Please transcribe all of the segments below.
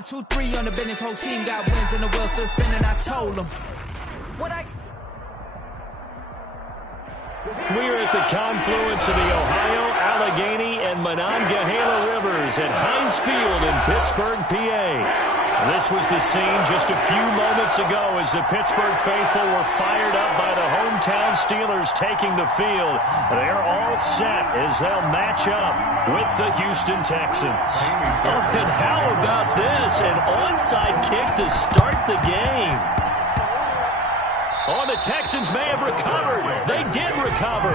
1, 2, 3 on the business. Whole team got wins and the wheels still spinning. I told them what I. We're at the confluence of the Ohio, Allegheny, and Monongahela Rivers at Heinz Field in Pittsburgh, PA. This was the scene just a few moments ago as the Pittsburgh faithful were fired up by the hometown Steelers taking the field. They're all set as they'll match up with the Houston Texans. Oh, and how about this? An onside kick to start the game. Oh, the Texans may have recovered. They did recover.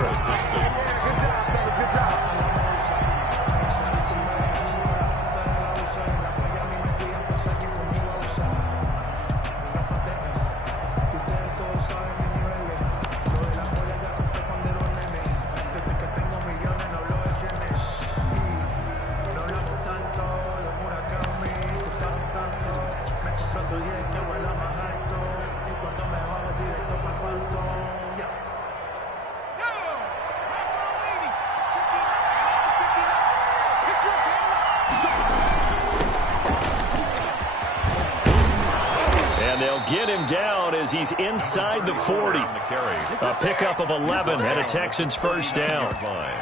Get him down as he's inside the 40. A pickup of 11 and a Texans first down.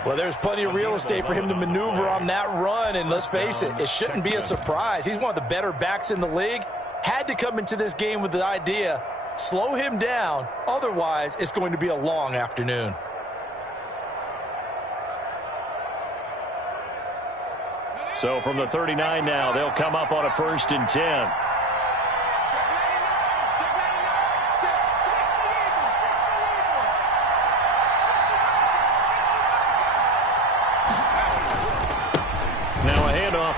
Well, there's plenty of real estate for him to maneuver on that run, and let's face it, it shouldn't be a surprise. He's one of the better backs in the league. Had to come into this game with the idea, slow him down, otherwise it's going to be a long afternoon. So from the 39 now, they'll come up on a 1st and 10.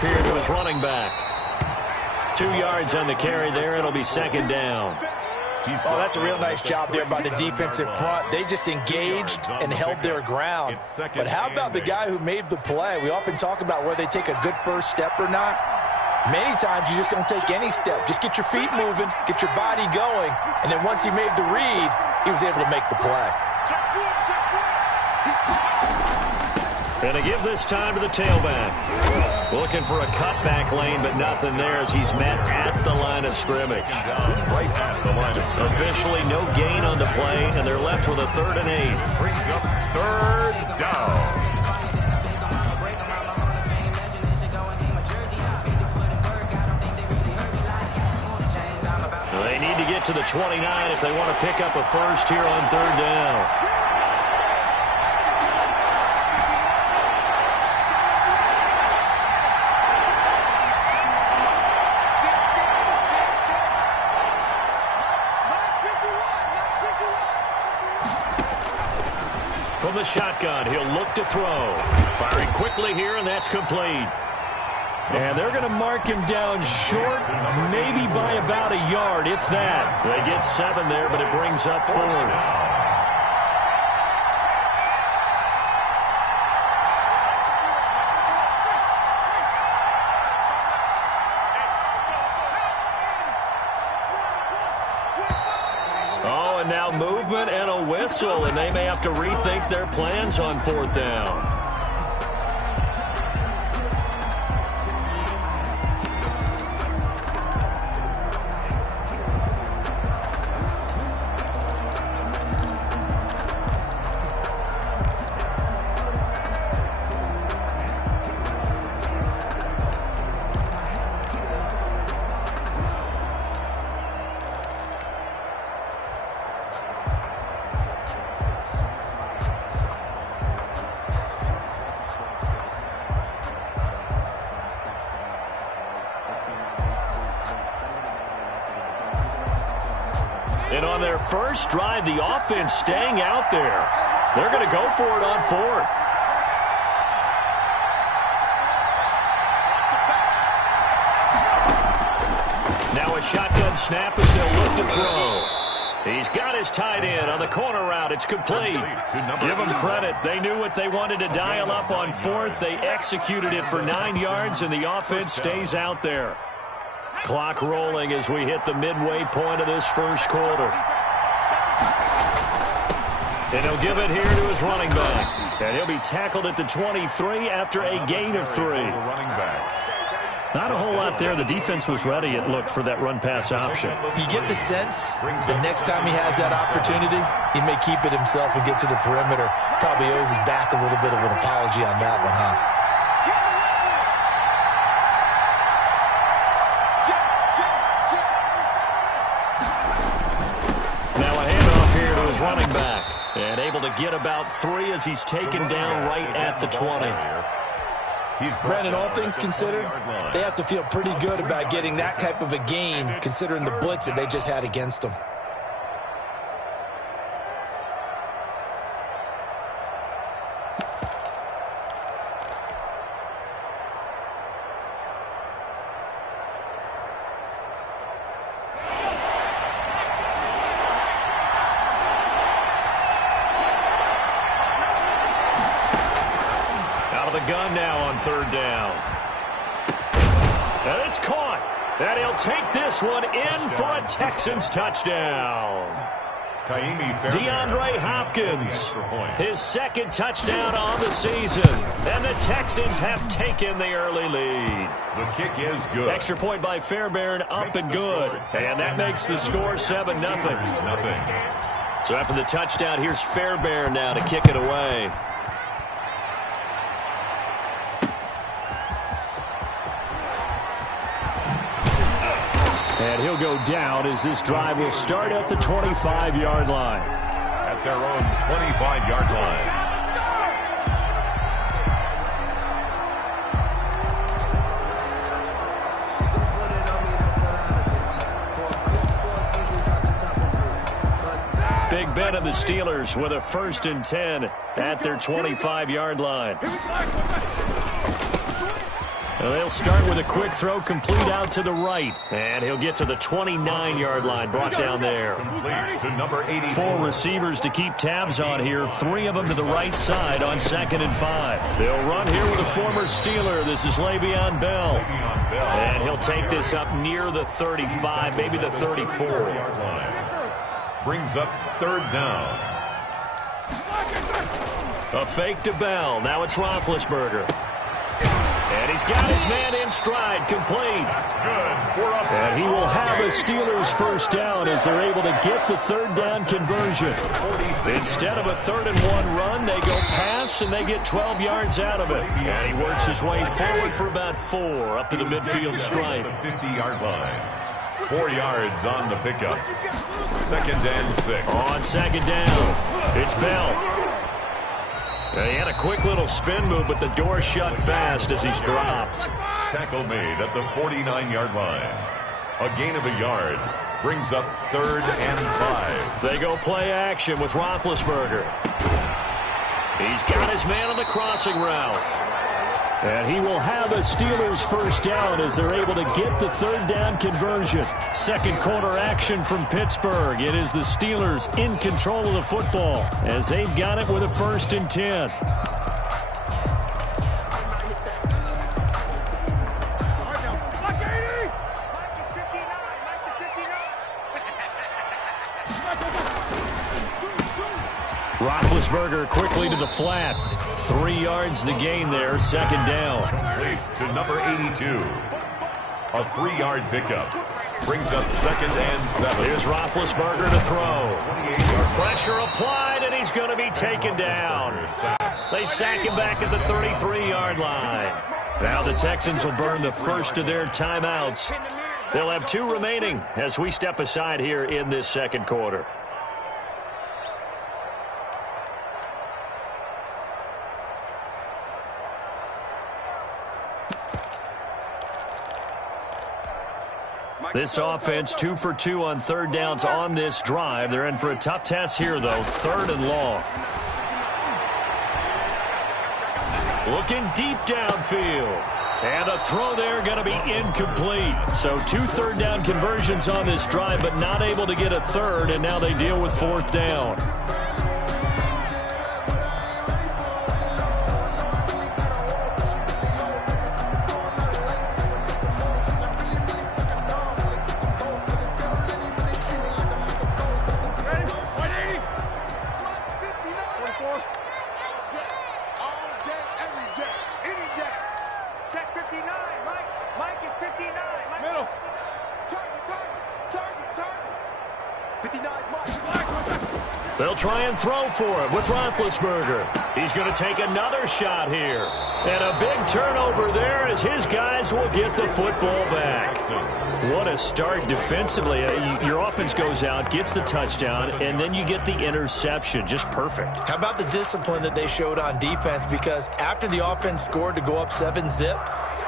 Here to his running back. 2 yards on the carry there. It'll be 2nd down. Oh, that's a real nice job there by the defensive front. They just engaged and held their ground. But how about the guy who made the play? We often talk about whether they take a good first step or not. Many times you just don't take any step. Just get your feet moving, get your body going, and then once he made the read, he was able to make the play. And to give this time to the tailback. Looking for a cutback lane, but nothing there as he's met at the line of scrimmage. Right at the line of scrimmage. Officially no gain on the play, and they're left with a 3rd and 8. Brings up 3rd down. They need to get to the 29 if they want to pick up a first here on 3rd down. From the shotgun, he'll look to throw. Firing quickly here, and that's complete. And they're going to mark him down short, maybe by about a yard, if that. They get 7 there, but it brings up 4th. Now movement and a whistle, and they may have to rethink their plans on 4th down. And on their first drive, the offense staying out there. They're going to go for it on 4th. Now a shotgun snap as they'll look to throw. He's got his tight end on the corner route. It's complete. Give them credit. They knew what they wanted to dial up on 4th. They executed it for 9 yards, and the offense stays out there. Clock rolling as we hit the midway point of this first quarter. And he'll give it here to his running back. And he'll be tackled at the 23 after a gain of 3. Not a whole lot there. The defense was ready, it looked, for that run-pass option. You get the sense the next time he has that opportunity, he may keep it himself and get to the perimeter. Probably owes his back a little bit of an apology on that one, huh? Now a handoff here to his running back. And able to get about 3 as he's taken down right at the 20. Brandon, all things considered, they have to feel pretty good about getting that type of a gain, considering the blitz that they just had against them. Gun now on 3rd down. And it's caught. And he'll take this one in for a Texans touchdown. DeAndre Hopkins, his 2nd touchdown on the season. And the Texans have taken the early lead. The kick is good. Extra point by Fairbairn, up and good. And that makes the score 7-0. So after the touchdown, here's Fairbairn now to kick it away. And he'll go down as this drive will start at the 25-yard line. At their own 25-yard line. Big Ben and the Steelers with a 1st and 10 at their 25-yard line. They'll start with a quick throw complete out to the right. And he'll get to the 29-yard line, brought down there. Complete to number 84. 4 receivers to keep tabs on here. 3 of them to the right side on 2nd and 5. They'll run here with a former Steeler. This is Le'Veon Bell. And he'll take this up near the 35, maybe the 34. Brings up 3rd down. A fake to Bell. Now it's Roethlisberger. And he's got his man in stride, complete. That's good. 4 up. And he will have a Steelers 1st down as they're able to get the 3rd down conversion. Instead of a 3rd and 1 run, they go pass and they get 12 yards out of it. And he works his way forward for about 4 up to the midfield stripe. The 50-yard line. 4 yards on the pickup. 2nd and 6. On 2nd down, it's Bell. He had a quick little spin move, but the door shut fast as he's dropped. Tackle made at the 49-yard line. A gain of a yard brings up 3rd and 5. They go play action with Roethlisberger. He's got his man on the crossing route. And he will have a Steelers 1st down as they're able to get the 3rd down conversion. 2nd quarter action from Pittsburgh. It is the Steelers in control of the football as they've got it with a 1st and 10. Roethlisberger quickly to the flat. 3 yards the gain there, 2nd down. Late to number 82. A 3-yard pickup. Brings up 2nd and 7. Here's Roethlisberger to throw. Pressure applied, and he's going to be taken down. They sack him back at the 33-yard line. Now the Texans will burn the 1st of their timeouts. They'll have 2 remaining as we step aside here in this 2nd quarter. This offense 2 for 2 on 3rd downs on this drive. They're in for a tough task here, though. 3rd and long. Looking deep downfield. And a throw there going to be incomplete. So 2 3rd down conversions on this drive, but not able to get a 3rd, and now they deal with 4th down. Check 59, Mike is They'll try and throw for him with Roethlisberger. He's going to take another shot here. And a big turnover there as his guys will get the football back. What a start defensively. Your offense goes out, gets the touchdown, and then you get the interception. Just perfect. How about the discipline that they showed on defense? Because after the offense scored to go up 7-zip,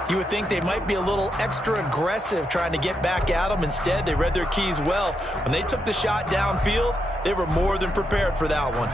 you would think they might be a little extra aggressive trying to get back at them. Instead, they read their keys well. When they took the shot downfield, they were more than prepared for that one.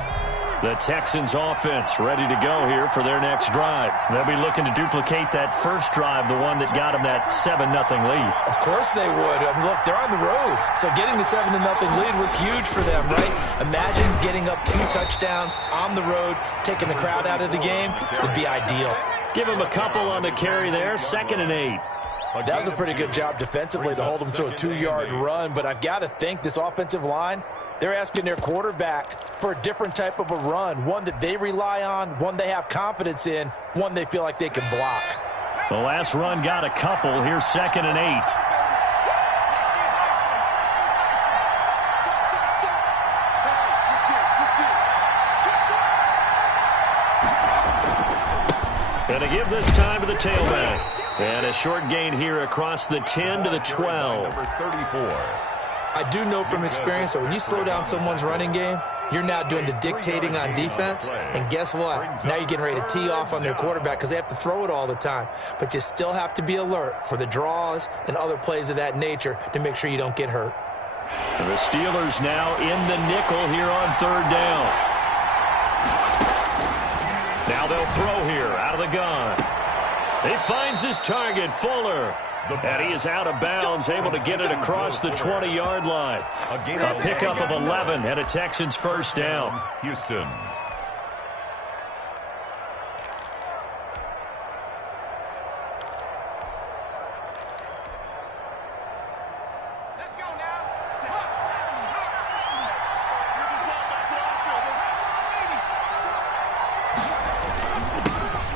The Texans offense ready to go here for their next drive. They'll be looking to duplicate that first drive, the one that got them that 7-0 lead. Of course they would. Look, they're on the road, so getting the 7-0 lead was huge for them, right? Imagine getting up 2 touchdowns on the road, taking the crowd out of the game. Would be ideal. Give him a couple on the carry there, 2nd and 8. That was a pretty good job defensively to hold them to a 2-yard run, but I've got to think this offensive line, they're asking their quarterback for a different type of a run, one that they rely on, one they have confidence in, one they feel like they can block. The last run got a couple. Here's 2nd and 8. And to give this time to the tailback. And a short gain here across the 10 to the 12. Number 34. I do know from experience that when you slow down someone's running game, you're now doing the dictating on defense. And guess what? Now you're getting ready to tee off on their quarterback because they have to throw it all the time. But you still have to be alert for the draws and other plays of that nature to make sure you don't get hurt. And the Steelers now in the nickel here on 3rd down. Now they'll throw here out of the gun. He finds his target, Fuller. And he is out of bounds, able to get it across the 20-yard line. A pickup of 11 and a Texans first down. Houston.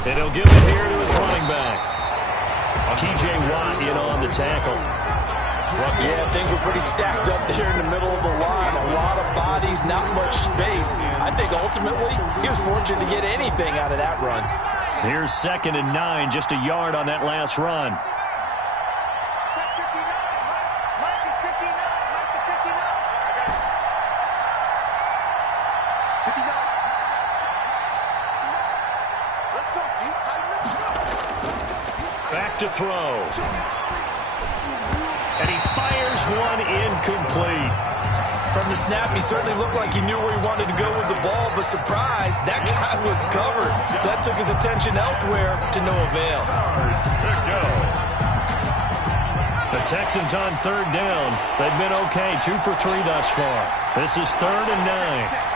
And he'll give it here to his running back. T.J. Watt in on the tackle. Yeah, things were pretty stacked up there in the middle of the line. A lot of bodies, not much space. I think ultimately he was fortunate to get anything out of that run. Here's 2nd and 9, just a yard on that last run. Back to throw. And he fires one incomplete. From the snap, he certainly looked like he knew where he wanted to go with the ball, but surprise, that guy was covered. So that took his attention elsewhere to no avail. The Texans on 3rd down. They've been okay, 2 for 3 thus far. This is 3rd and 9.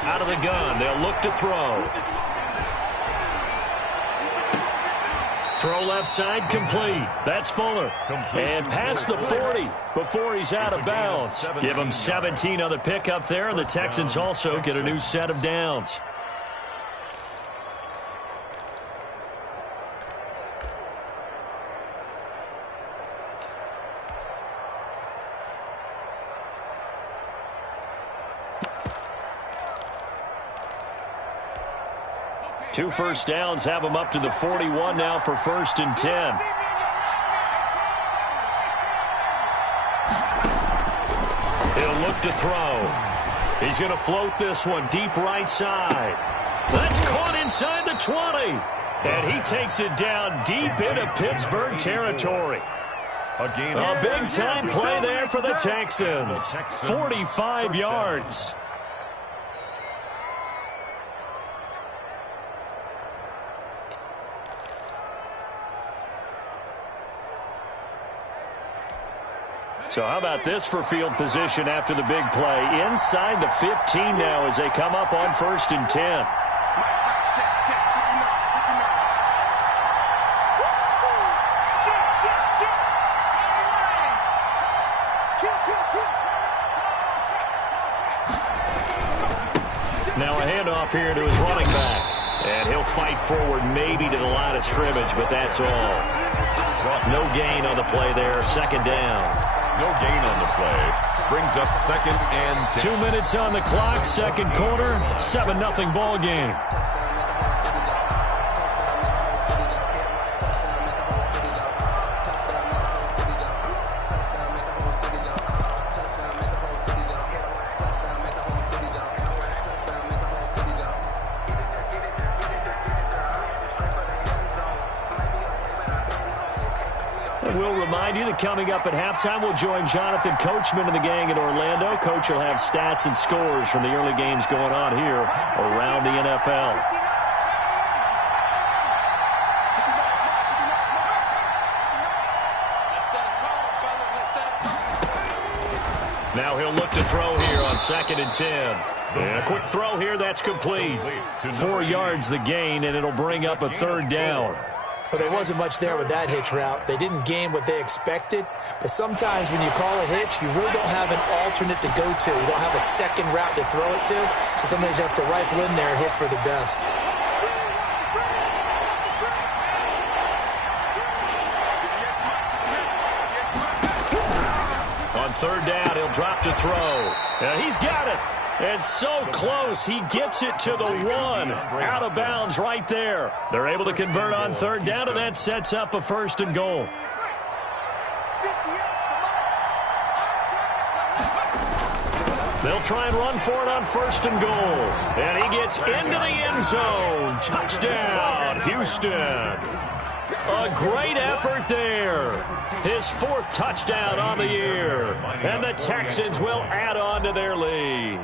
Out of the gun, they'll look to throw. Throw left side, complete. That's Fuller. And past the 40 before he's out of bounds. Give him 17 on the pickup there, and the Texans also get a new set of downs. Two first downs have him up to the 41 now for 1st and 10. He'll look to throw. He's going to float this one deep right side. That's caught inside the 20. And he takes it down deep into Pittsburgh territory. A big-time play there for the Texans. 45 yards. So how about this for field position after the big play? Inside the 15 now as they come up on 1st and 10. Now a handoff here to his running back. And he'll fight forward maybe to the line of scrimmage, but that's all. No gain on the play there. Second down. No gain on the play. Brings up 2nd and 10. 2 minutes on the clock. Second quarter. 7-0 ball game. We'll remind you that coming up at halftime, we'll join Jonathan Coachman and the gang in Orlando. Coach will have stats and scores from the early games going on here around the NFL. Now he'll look to throw here on 2nd and 10. And a quick throw here, that's complete. 4 yards the gain, and it'll bring up a 3rd down. Well, there wasn't much there with that hitch route. They didn't gain what they expected. But sometimes when you call a hitch, you really don't have an alternate to go to. You don't have a second route to throw it to. So sometimes you have to rifle in there and hope for the best. On 3rd down, he'll drop to throw. He's got it. And so close, he gets it to the 1. Out of bounds right there. They're able to convert on 3rd down, and that sets up a 1st and goal. They'll try and run for it on 1st and goal. And he gets into the end zone. Touchdown, Houston. A great effort there. His 4th touchdown on the year. And the Texans will add on to their lead.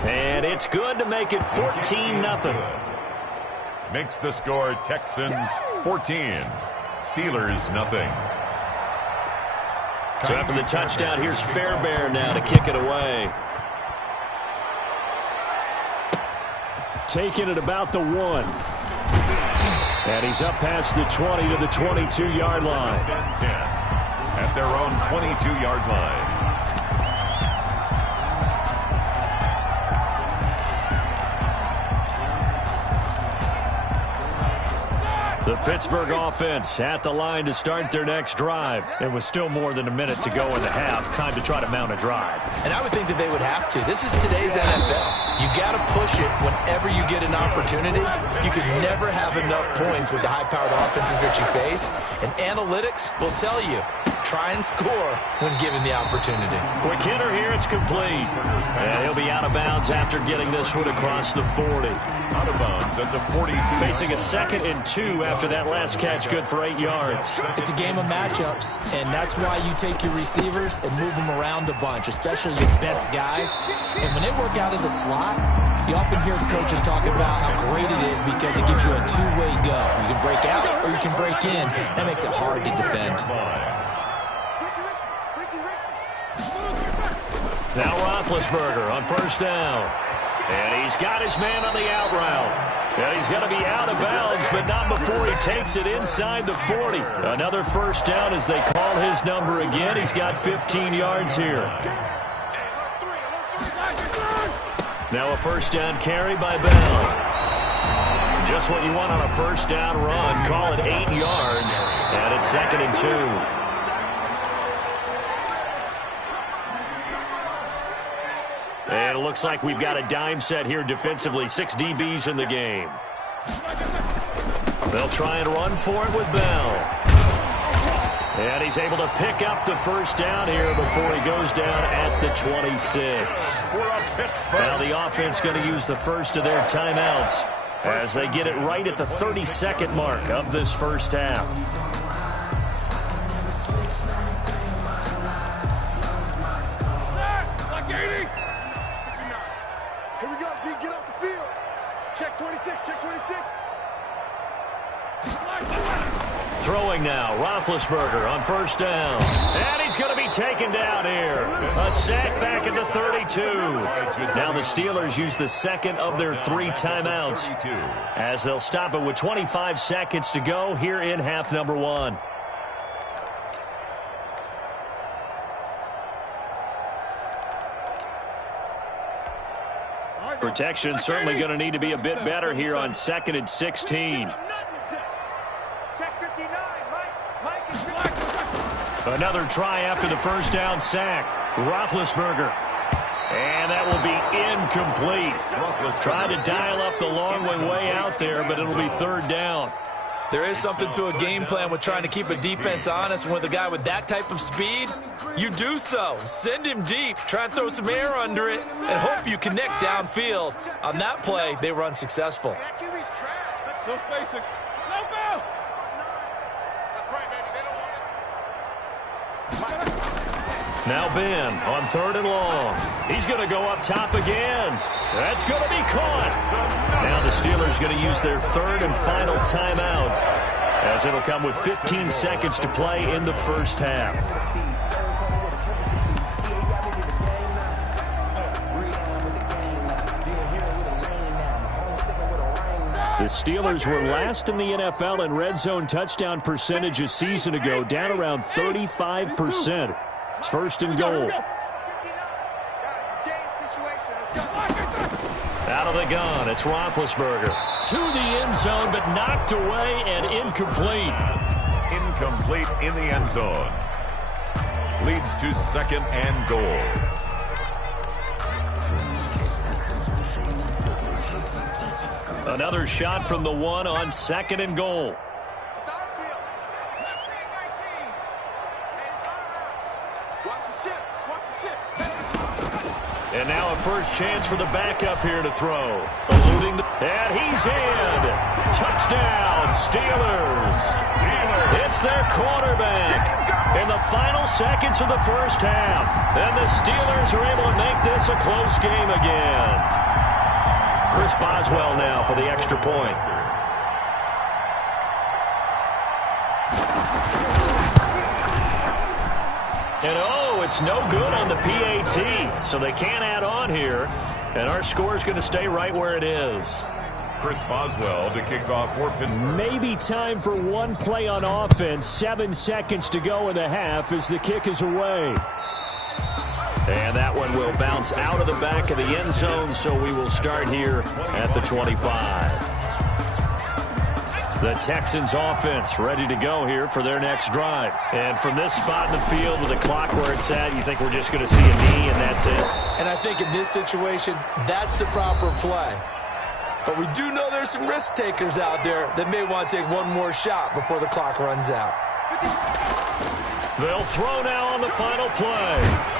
And it's good to make it 14-0. Makes the score Texans 14, Steelers nothing. So after the touchdown, here's Fairbairn now to kick it away. Taking it about the 1. And he's up past the 20 to the 22-yard line. At their own 22-yard line. The Pittsburgh offense at the line to start their next drive. It was still more than a minute to go in the half. Time to try to mount a drive. And I would think that they would have to. This is today's NFL. You got to push it whenever you get an opportunity. You can never have enough points with the high-powered offenses that you face. And analytics will tell you, try and score when given the opportunity. Quick hitter here, it's complete. And he'll be out of bounds after getting this one across the 40. Out of bounds at the 42. Facing a 2nd and 2 after that last catch, good for 8 yards. It's a game of matchups, and that's why you take your receivers and move them around a bunch, especially your best guys. And when they work out of the slot, you often hear the coaches talking about how great it is because it gives you a two-way go. You can break out or you can break in. That makes it hard to defend. Now Roethlisberger on 1st down. And he's got his man on the out route. And he's going to be out of bounds, but not before he takes it inside the 40. Another 1st down as they call his number again. He's got 15 yards here. Now a 1st down carry by Bell. Just what you want on a 1st down run. Call it 8 yards. And it's 2nd and 2. And it looks like we've got a dime set here defensively. 6 DBs in the game. They'll try and run for it with Bell. And he's able to pick up the 1st down here before he goes down at the 26. Now the offense going to use the first of their timeouts as they get it right at the 32nd mark of this 1st half. Throwing now, Roethlisberger on 1st down. And he's going to be taken down here. A sack back at the 32. Now the Steelers use the 2nd of their 3 timeouts as they'll stop it with 25 seconds to go here in half number 1. Protection certainly going to need to be a bit better here on 2nd and 16. Another try after the first down sack. Roethlisberger. And that will be incomplete. Trying to dial up the long way out there, but it'll be 3rd down. There is something to a game plan with trying to keep a defense honest. With a guy with that type of speed, you do so. Send him deep. Try and throw some air under it and hope you connect downfield. On that play, they were unsuccessful. Now Ben on 3rd and long. He's going to go up top again. That's going to be caught. Now the Steelers going to use their 3rd and final timeout, as it'll come with 15 seconds to play in the first half. The Steelers were last in the NFL in red zone touchdown percentage a season ago, down around 35%. It's 1st and goal. Out of the gun, it's Roethlisberger. To the end zone, but knocked away and incomplete. Incomplete in the end zone. Leads to 2nd and goal. Another shot from the 1 on 2nd and goal. And now a first chance for the backup here to throw. Eluding and he's in. Touchdown, Steelers. It's their quarterback in the final seconds of the first half. And the Steelers are able to make this a close game again. Chris Boswell now for the extra point. And it's no good on the PAT, so they can't add on here, and our score is going to stay right where it is. Chris Boswell to kick off for Pittsburgh. Maybe time for one play on offense. 7 seconds to go in the half as the kick is away. And that one will bounce out of the back of the end zone, so we will start here at the 25. The Texans offense ready to go here for their next drive. And from this spot in the field with the clock where it's at, you think we're just going to see a knee and that's it? And I think in this situation, that's the proper play. But we do know there's some risk takers out there that may want to take one more shot before the clock runs out. They'll throw now on the final play.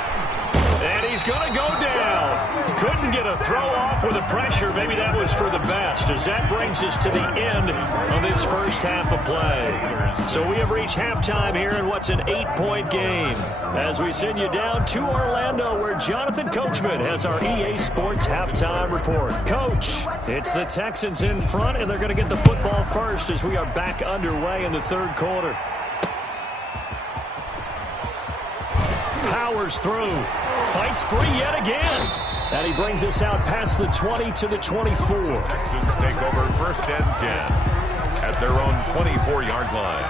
And he's going to go down. Couldn't get a throw off with the pressure. Maybe that was for the best, as that brings us to the end of this first half of play. So we have reached halftime here in what's an 8-point game, as we send you down to Orlando, where Jonathan Coachman has our EA Sports halftime report. Coach, it's the Texans in front, and they're going to get the football first as we are back underway in the third quarter. Powers through. Fights free yet again. And he brings us out past the 20 to the 24. Texans take over 1st and 10 at their own 24-yard line.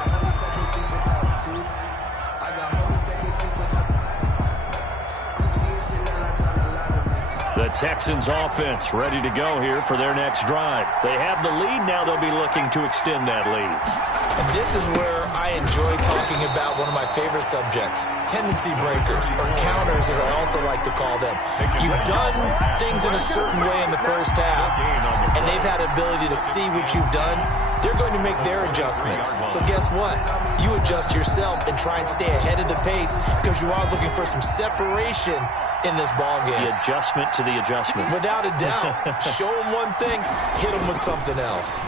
The Texans offense ready to go here for their next drive. They have the lead. Now they'll be looking to extend that lead. And this is where I enjoy talking about one of my favorite subjects, tendency breakers, or counters as I also like to call them. You've done things in a certain way in the first half, and they've had the ability to see what you've done. They're going to make their adjustments. So guess what? You adjust yourself and try and stay ahead of the pace, because you are looking for some separation in this ball game. The adjustment to the adjustment. Without a doubt. Show them one thing, hit them with something else.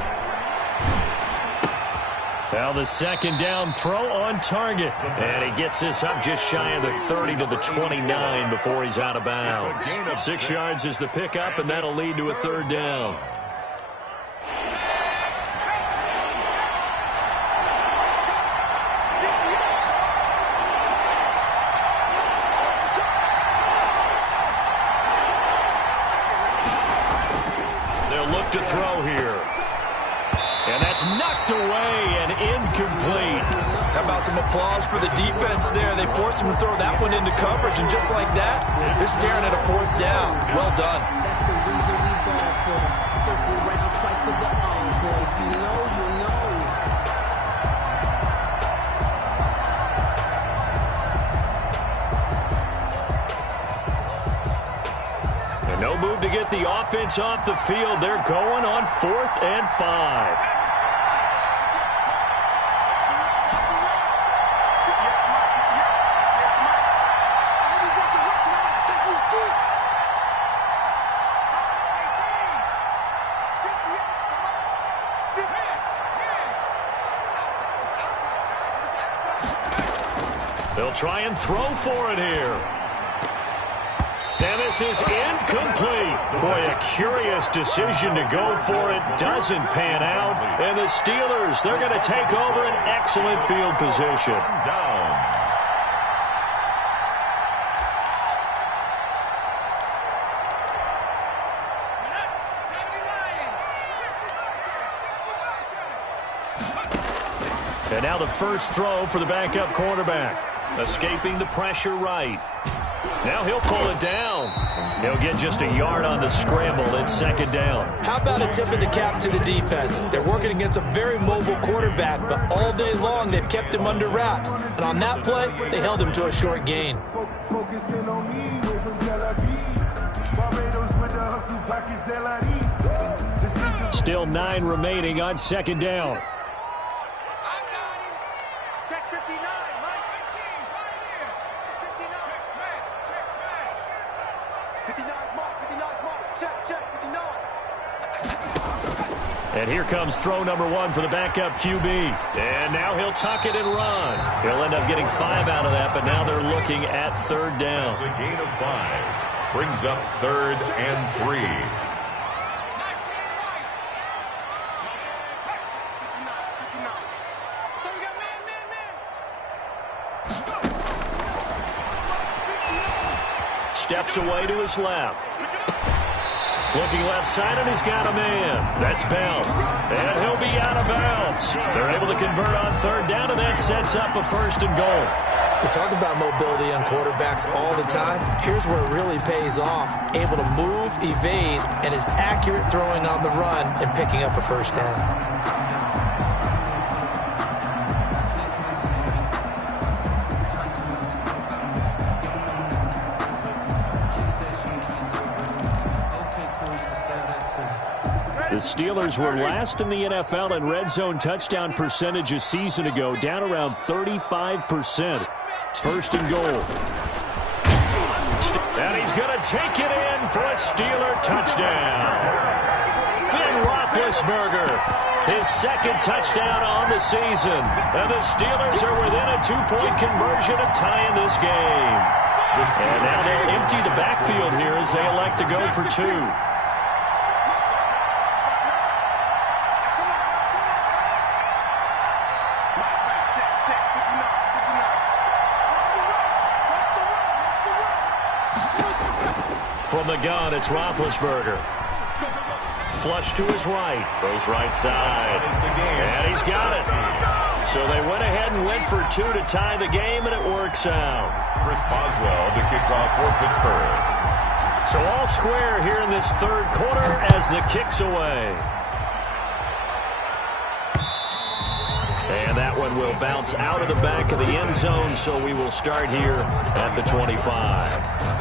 Now the second down throw on target. And he gets this up just shy of the 30 to the 29 before he's out of bounds. 6 yards is the pickup, and that'll lead to a third down. They'll look to throw here. And that's knocked away and incomplete. How about some applause for the defense there? They forced him to throw that one into coverage, and just like that, they're staring at a 4th down. Well done. No move to get the offense off the field. They're going on 4th and 5. They'll try and throw for it here. And this is incomplete. Boy, a curious decision to go for it. Doesn't pan out. And the Steelers, they're going to take over an excellent field position. Downs. And now the first throw for the backup quarterback. Escaping the pressure right. Now he'll pull it down. He'll get just a yard on the scramble. It's 2nd down. How about a tip of the cap to the defense? They're working against a very mobile quarterback, but all day long they've kept him under wraps. And on that play, they held him to a short gain. Still 9 remaining on 2nd down. And here comes throw number 1 for the backup QB. And now he'll tuck it and run. He'll end up getting 5 out of that, but now they're looking at 3rd down. It's a gain of 5. Brings up 3rd and 3. Steps away to his left. Looking left side, and he's got a man. That's Bell. And he'll be out of bounds. They're able to convert on 3rd down, and that sets up a 1st and goal. We talk about mobility on quarterbacks all the time. Here's where it really pays off. Able to move, evade, and is accurate throwing on the run and picking up a 1st down. The Steelers were last in the NFL in red zone touchdown percentage a season ago, down around 35%. It's 1st and goal. And he's going to take it in for a Steeler touchdown. Ben Roethlisberger, his 2nd touchdown on the season. And the Steelers are within a 2-point conversion of tying this game. And now they'll empty the backfield here as they elect to go for 2. From the gun, it's Roethlisberger. Flush to his right. Goes right side. And he's got it. So they went ahead and went for 2 to tie the game, and it works out. Chris Boswell to kick off for Pittsburgh. So all square here in this 3rd quarter as the kick's away. And that one will bounce out of the back of the end zone, so we will start here at the 25.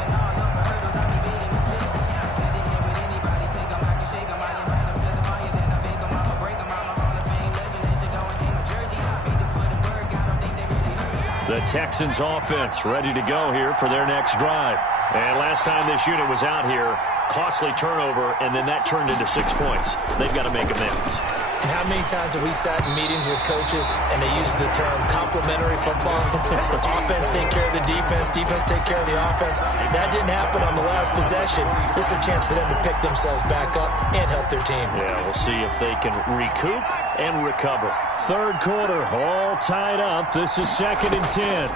The Texans offense ready to go here for their next drive. And last time this unit was out here, costly turnover, and then that turned into 6 points. They've got to make amends. And how many times have we sat in meetings with coaches and they use the term complementary football? Offense take care of the defense, defense take care of the offense. That didn't happen on the last possession. This is a chance for them to pick themselves back up and help their team. Yeah, we'll see if they can recoup and recover. 3rd quarter, all tied up. This is 2nd and 10.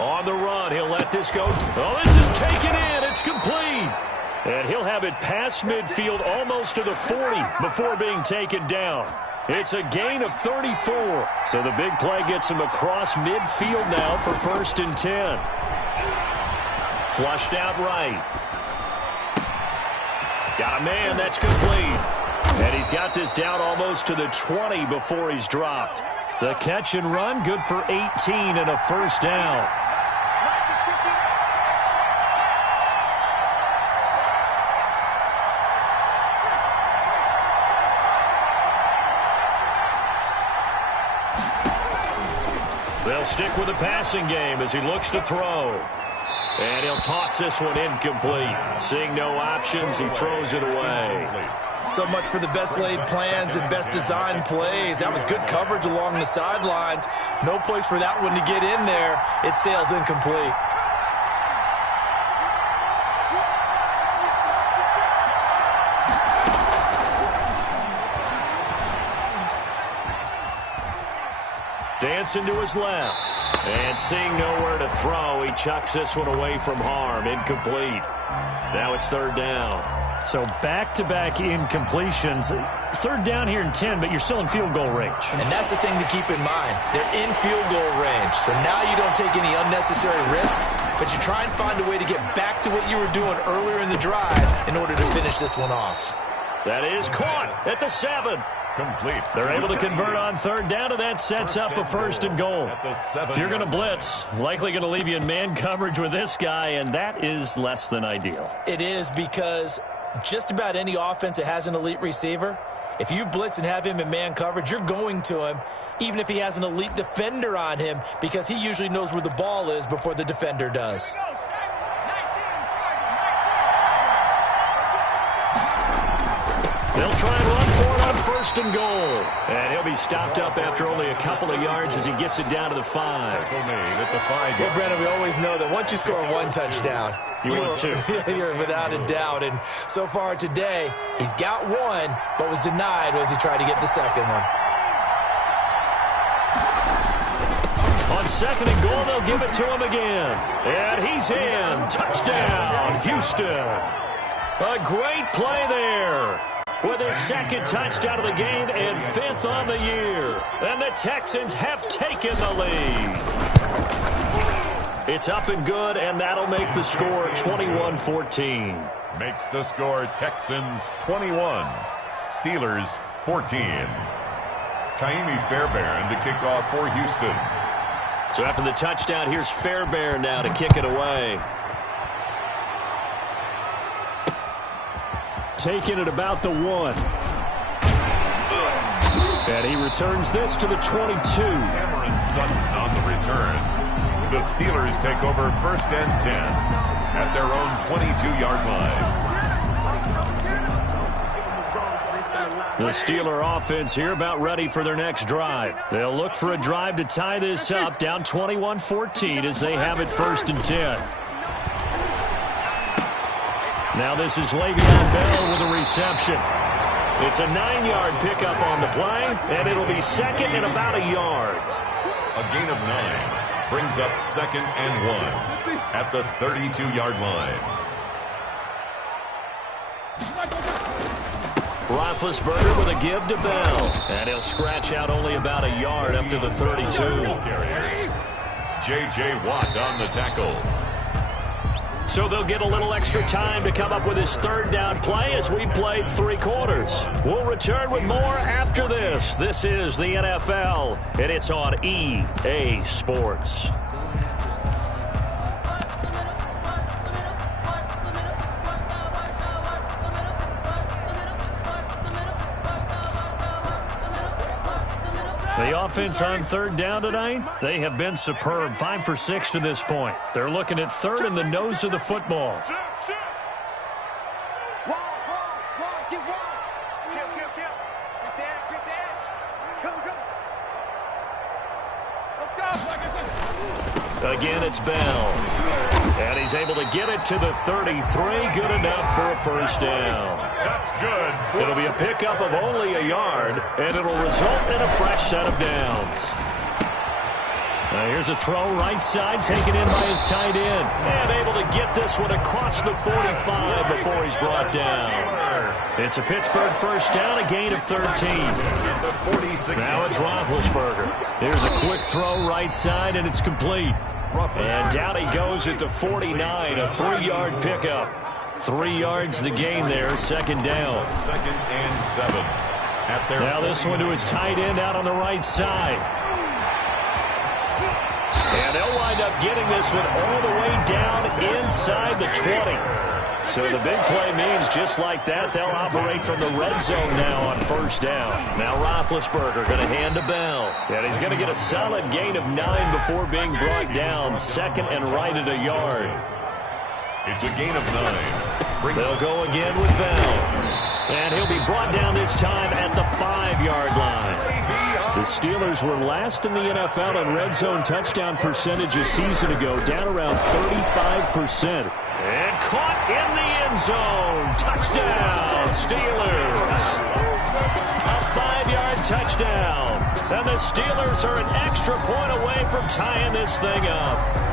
On the run, he'll let this go. Oh, this is taken in. It's complete. And he'll have it past midfield almost to the 40 before being taken down. It's a gain of 34. So the big play gets him across midfield now for 1st and 10. Flushed out right. Got a man. That's complete. And he's got this down almost to the 20 before he's dropped. The catch and run, good for 18 and a first down. They'll stick with the passing game as he looks to throw. And he'll toss this one incomplete. Seeing no options, he throws it away. So much for the best laid plans and best designed plays. That was good coverage along the sidelines. No place for that one to get in there. It sails incomplete. Dancing to his left. And seeing nowhere to throw, he chucks this one away from harm. Incomplete. Now it's third down. So back-to-back incompletions. Third down here in 10, but you're still in field goal range. And that's the thing to keep in mind. They're in field goal range. So now you don't take any unnecessary risks, but you try and find a way to get back to what you were doing earlier in the drive in order to finish this one off. That is caught at the 7. Complete. They're able to convert on third down, and that sets up a first and goal. If you're going to blitz, likely going to leave you in man coverage with this guy, and that is less than ideal. It is, because just about any offense that has an elite receiver, if you blitz and have him in man coverage, you're going to him, even if he has an elite defender on him, because he usually knows where the ball is before the defender does. They'll try and run for it on first and goal. And he'll be stopped up after only a couple of yards as he gets it down to the 5. Well, Brandon, we always know that once you score one touchdown, you're without a doubt. And so far today, he's got one, but was denied as he tried to get the second one. On second and goal, they'll give it to him again. And he's in. Touchdown, Houston. A great play there. With his second touchdown of the game and 5th on the year. And the Texans have taken the lead. It's up and good, and that'll make the score 21-14. Makes the score Texans 21, Steelers 14. Kaimi Fairbairn to kick off for Houston. So after the touchdown, here's Fairbairn now to kick it away. Taking it about the 1. And he returns this to the 22. Cameron Sutton on the return. The Steelers take over first and 10 at their own 22-yard line. The Steeler offense here about ready for their next drive. They'll look for a drive to tie this up, down 21-14 as they have it first and 10. Now this is Le'Veon Bell with a reception. It's a 9-yard pickup on the play, and it'll be second and about a yard. A gain of 9 brings up second and 1 at the 32-yard line. Roethlisberger with a give to Bell, and he'll scratch out only about a yard up to the 32. J.J. Watt on the tackle. So they'll get a little extra time to come up with his third down play as we played 3 quarters. We'll return with more after this. This is the NFL, and it's on EA Sports. The offense on third down tonight, they have been superb. 5 for 6 to this point. They're looking at third in the nose of the football. Again, it's Bell. And he's able to get it to the 33. Good enough for a first down. That's good. It'll be a pickup of only a yard, and it'll result in a fresh set of downs. Now here's a throw right side, taken in by his tight end. And able to get this one across the 45 before he's brought down. It's a Pittsburgh first down, a gain of 13. Now it's Roethlisberger. Here's a quick throw right side, and it's complete. And down he goes at the 49, a 3-yard pickup. 3 yards the gain there, second down. Second and 7 Now this one to his tight end out on the right side. And they'll wind up getting this one all the way down inside the 20. So the big play means just like that, they'll operate from the red zone now on first down. Now Roethlisberger going to hand to Bell. And he's going to get a solid gain of 9 before being brought down. Second and right at a yard. It's a gain of 9. They'll go again with Bell. And he'll be brought down this time at the 5-yard line. The Steelers were last in the NFL in red zone touchdown percentage a season ago, down around 35%. And caught in the end zone. Touchdown, Steelers. A 5-yard touchdown. And the Steelers are an extra point away from tying this thing up.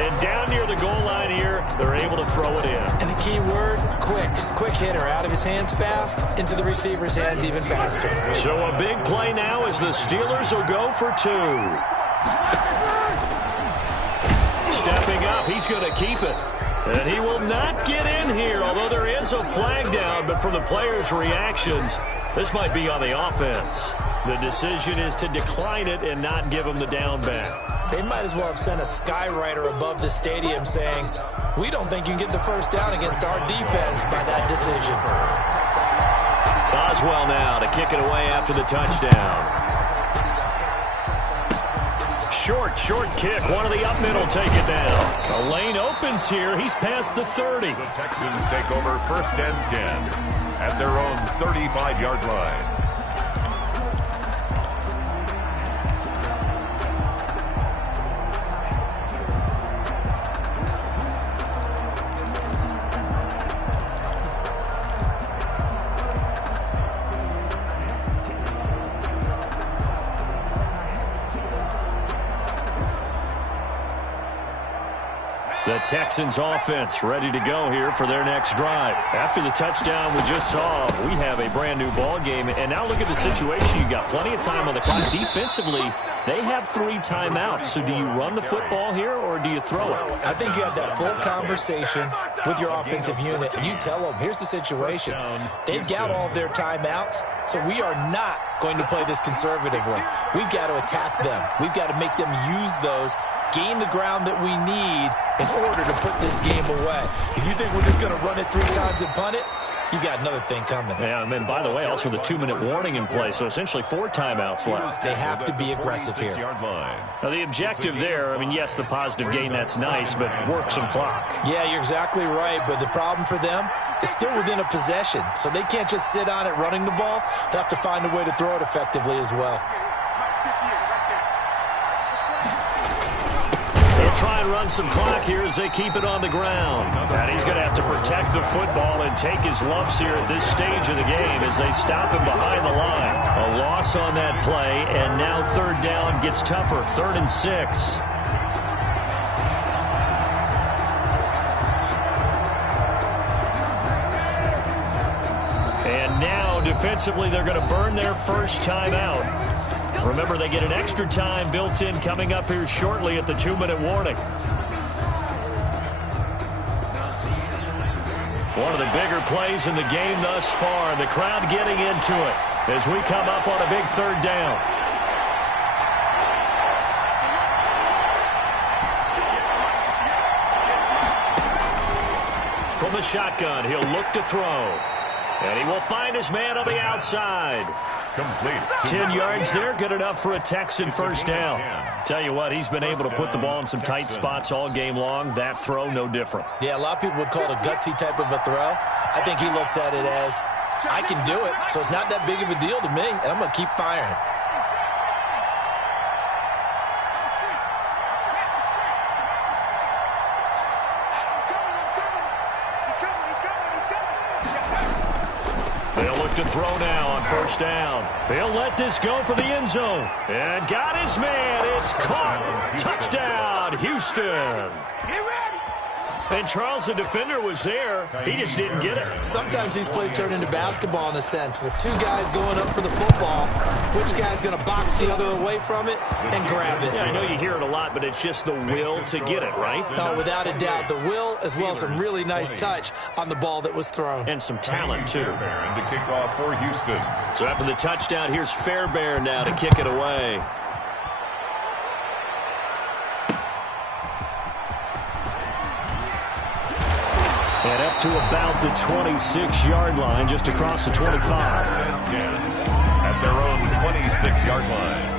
And down near the goal line here, they're able to throw it in. And the key word, quick. Quick hitter. Out of his hands fast, into the receiver's hands even faster. So a big play now as the Steelers will go for 2. Stepping up, he's going to keep it. And he will not get in here, although there is a flag down. But from the players' reactions, this might be on the offense. The decision is to decline it and not give him the down back. They might as well have sent a skywriter above the stadium saying, we don't think you can get the first down against our defense by that decision. Boswell now to kick it away after the touchdown. Short kick. One of the up middle take it down. The lane opens here. He's past the 30. The Texans take over first and 10 at their own 35-yard line. The Texans offense ready to go here for their next drive. After the touchdown we just saw, we have a brand new ball game. And now look at the situation. You got plenty of time on the clock. Defensively, they have 3 timeouts. So do you run the football here or do you throw it? I think you have that full conversation with your offensive unit. And you tell them, here's the situation. They've got all of their timeouts. So we are not going to play this conservatively. We've got to attack them. We've got to make them use those, gain the ground that we need in order to put this game away. If you think we're just going to run it 3 times and punt it, you got another thing coming. Yeah, and by the way, also the 2-minute warning in play, so essentially 4 timeouts left. They have to be aggressive here. Now the objective there, I mean, yes, the positive gain, that's nice, but work some clock. Yeah, you're exactly right, but the problem for them is still within a possession, so they can't just sit on it running the ball. They have to find a way to throw it effectively as well. Try and run some clock here as they keep it on the ground. And he's going to have to protect the football and take his lumps here at this stage of the game as they stop him behind the line. A loss on that play, and now 3rd down gets tougher. 3rd and 6. And now defensively they're going to burn their first timeout. Remember, they get an extra time built in coming up here shortly at the 2-minute warning. One of the bigger plays in the game thus far. The crowd getting into it as we come up on a big 3rd down. From the shotgun, he'll look to throw. And he will find his man on the outside. Complete. 10 yards there, good enough for a Texan first down. Tell you what, he's been able to put the ball in some tight spots all game long. That throw, no different. Yeah, a lot of people would call it a gutsy type of a throw. I think he looks at it as, I can do it, so it's not that big of a deal to me, and I'm going to keep firing. To throw now on first down. They'll let this go for the end zone. And got his man. It's caught. Touchdown, Houston. And Charles, the defender, was there. He just didn't get it. Sometimes these plays turn into basketball in a sense. With two guys going up for the football, which guy's going to box the other away from it and grab it? Yeah, I know you hear it a lot, but it's just the will to get it, right? Oh, without a doubt. The will as well as some really nice touch on the ball that was thrown. And some talent, too. Fairbairn to kick off for Houston. So after the touchdown, here's Fairbairn now to kick it away. And up to about the 26-yard line, just across the 25. At their own 26-yard line.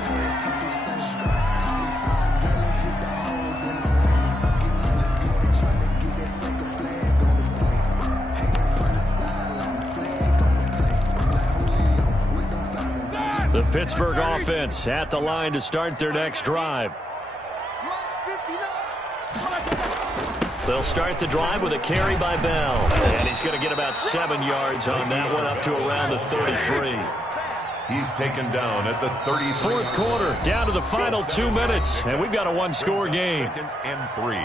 The Pittsburgh offense at the line to start their next drive. They'll start the drive with a carry by Bell. And he's going to get about 7 yards on that one, up to around the 33. He's taken down at the 33. Fourth quarter, down to the final 2 minutes. And we've got a one-score game. 2nd and 3.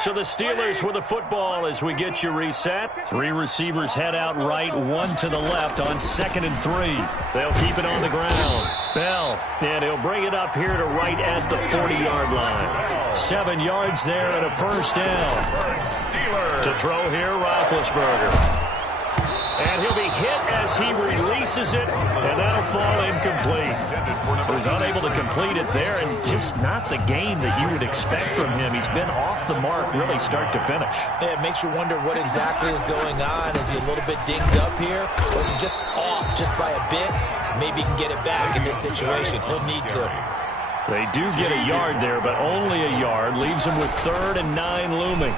So the Steelers with the football as we get you reset. 3 receivers head out right, 1 to the left on 2nd and 3. They'll keep it on the ground. Bell, and he'll bring it up here to right at the 40-yard line. 7 yards there and a first down. Steelers. To throw here, Roethlisberger. And he'll be hit as he releases it, and that'll fall incomplete. So he's unable to complete it there, and just not the game that you would expect from him. He's been off the mark really start to finish. Yeah, it makes you wonder what exactly is going on. Is he a little bit dinged up here, or is he just off just by a bit? Maybe he can get it back in this situation. He'll need to. They do get a yard there, but only a yard. Leaves him with 3rd and 9 looming.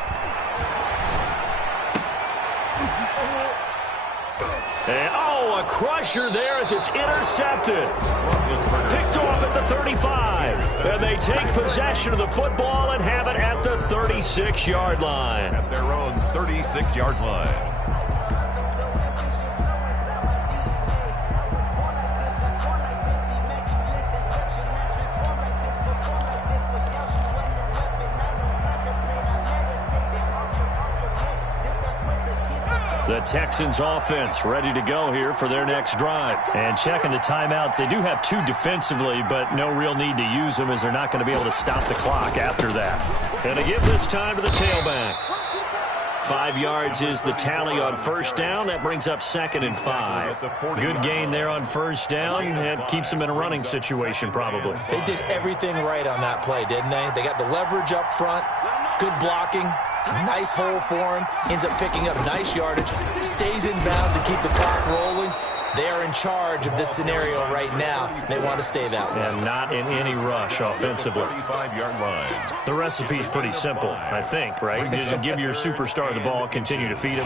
And, a crusher there as it's intercepted. Picked off at the 35. And they take possession of the football and have it at the 36-yard line. At their own 36-yard line. The Texans offense ready to go here for their next drive. And checking the timeouts, they do have 2 defensively, but no real need to use them as they're not going to be able to stop the clock after that. And to give this time to the tailback. 5 yards is the tally on first down. That brings up 2nd and 5. Good gain there on first down. It keeps them in a running situation probably. They did everything right on that play, didn't they? They got the leverage up front, good blocking, nice hole for him, ends up picking up nice yardage, stays in bounds and keep the clock rolling. They are in charge of this scenario right now. They want to stay that way. And not in any rush offensively. 35-yard line. The recipe's pretty simple, I think, right? Just give your superstar the ball, continue to feed him.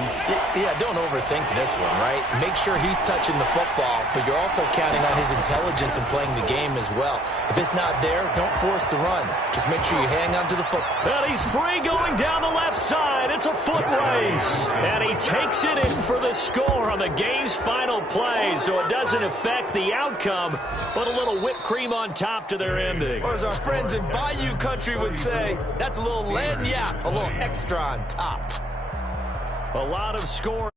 Yeah, don't overthink this one, right? Make sure he's touching the football, but you're also counting on his intelligence and playing the game as well. If it's not there, don't force the run. Just make sure you hang on to the football. And he's free going down the left side. It's a foot race. And he takes it in for the score on the game's final play. So it doesn't affect the outcome, but a little whipped cream on top to their ending. Or as our friends in Bayou Country would say, that's a little lagniappe, a little extra on top. A lot of score.